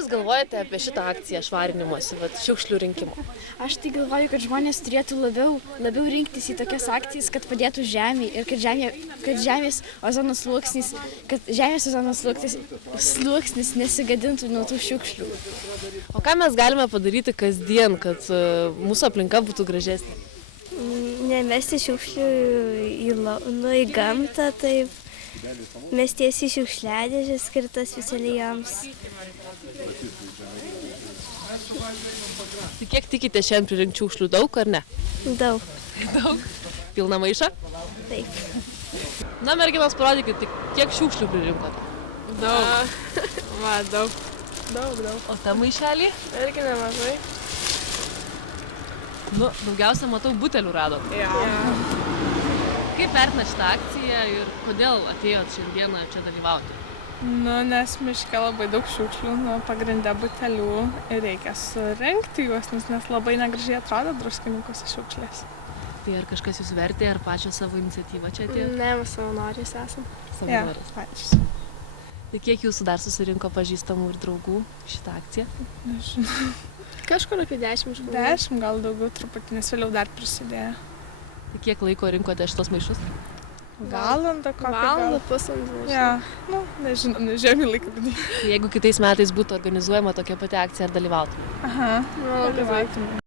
Jūs galvojate apie šitą akciją švarinimosi, šiukšlių rinkimo? Aš tai galvoju, kad žmonės turėtų labiau rinktis į tokias akcijas, kad padėtų žemei ir kad žemės ozono sluoksnis nesigadintų nuo tų šiukšlių. O ką mes galime padaryti kasdien, kad mūsų aplinka būtų gražesnė? Nemesti šiukšlių į gamtą, taip. Mestiesi šiukšliadėžės skirtas specialiai joms. Tai kiek tikite šiandien pririnkti šiukšlių, daug ar ne? Daug. Daug? Pilną maišą? Taip. Na, merginos, parodykite, kiek šiukšlių pririnkote? Daug. Daug. O ta maišelį? Irgi nemažai. Nu, daugiausia matau butelių radot. Ja. Kaip vertina šitą akciją ir kodėl atėjot šiandieną čia dalyvauti? Nes miške labai daug šiukšlių, pagrinde butelių ir reikia surinkti juos, nes labai negražiai atrodo druskininkuose šiukšlės. Tai ar kažkas jūs vertė, ar pačios savo iniciatyvą čia atėjo? Ne, mes savanoriais esam. Savanorės. Pačios. Tai kiek jūsų dar susirinko pažįstamų ir draugų šitą akciją? Nežinau. Kažkur apie 10 žmonių. 10 gal daugiau truputį, nes vėliau dar prisidėjo. Tai kiek laiko rinkote šitos maišus? Valandą kokią. Valandą, pusantros. Ja, nežinau, nežiūrėjau į laikrodį. Jeigu kitais metais būtų organizuojama tokia pati akcija, ar dalyvautų? Aha, dalyvautume.